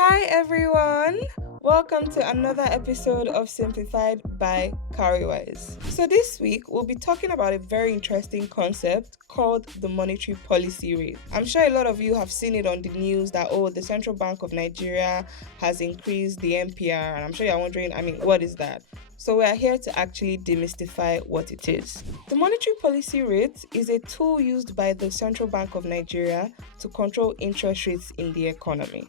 Hi everyone! Welcome to another episode of Simplified by Cowrywise. So, this week we'll be talking about a very interesting concept called the monetary policy rate. I'm sure a lot of you have seen it on the news that, the Central Bank of Nigeria has increased the MPR, and I'm sure you're wondering, what is that? So, we are here to actually demystify what it is. The monetary policy rate is a tool used by the Central Bank of Nigeria to control interest rates in the economy.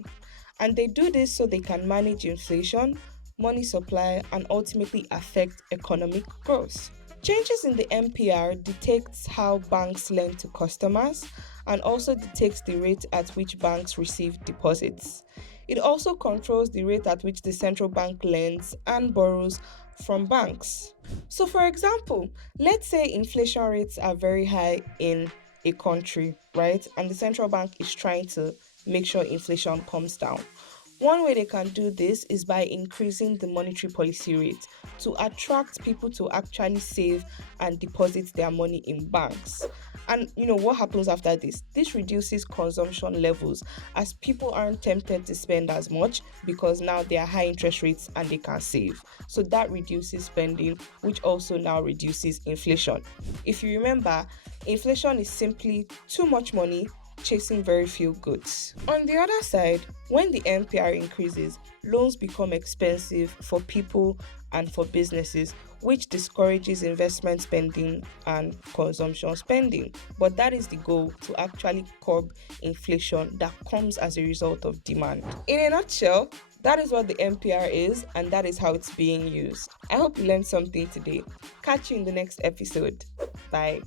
And they do this so they can manage inflation, money supply, and ultimately affect economic growth. Changes in the MPR dictates how banks lend to customers and also dictates the rate at which banks receive deposits. It also controls the rate at which the central bank lends and borrows from banks. So, for example, let's say inflation rates are very high in a country, right? And the central bank is trying to make sure inflation comes down. One way they can do this is by increasing the monetary policy rate to attract people to actually save and deposit their money in banks. And what happens after this? This reduces consumption levels as people aren't tempted to spend as much because now there are high interest rates and they can save. So that reduces spending, which also now reduces inflation. If you remember, inflation is simply too much money chasing very few goods. On the other side, when the MPR increases, loans become expensive for people and for businesses, which discourages investment spending and consumption spending. But that is the goal, to actually curb inflation that comes as a result of demand. In a nutshell, that is what the MPR is, and that is how it's being used. I hope you learned something today. Catch you in the next episode. Bye.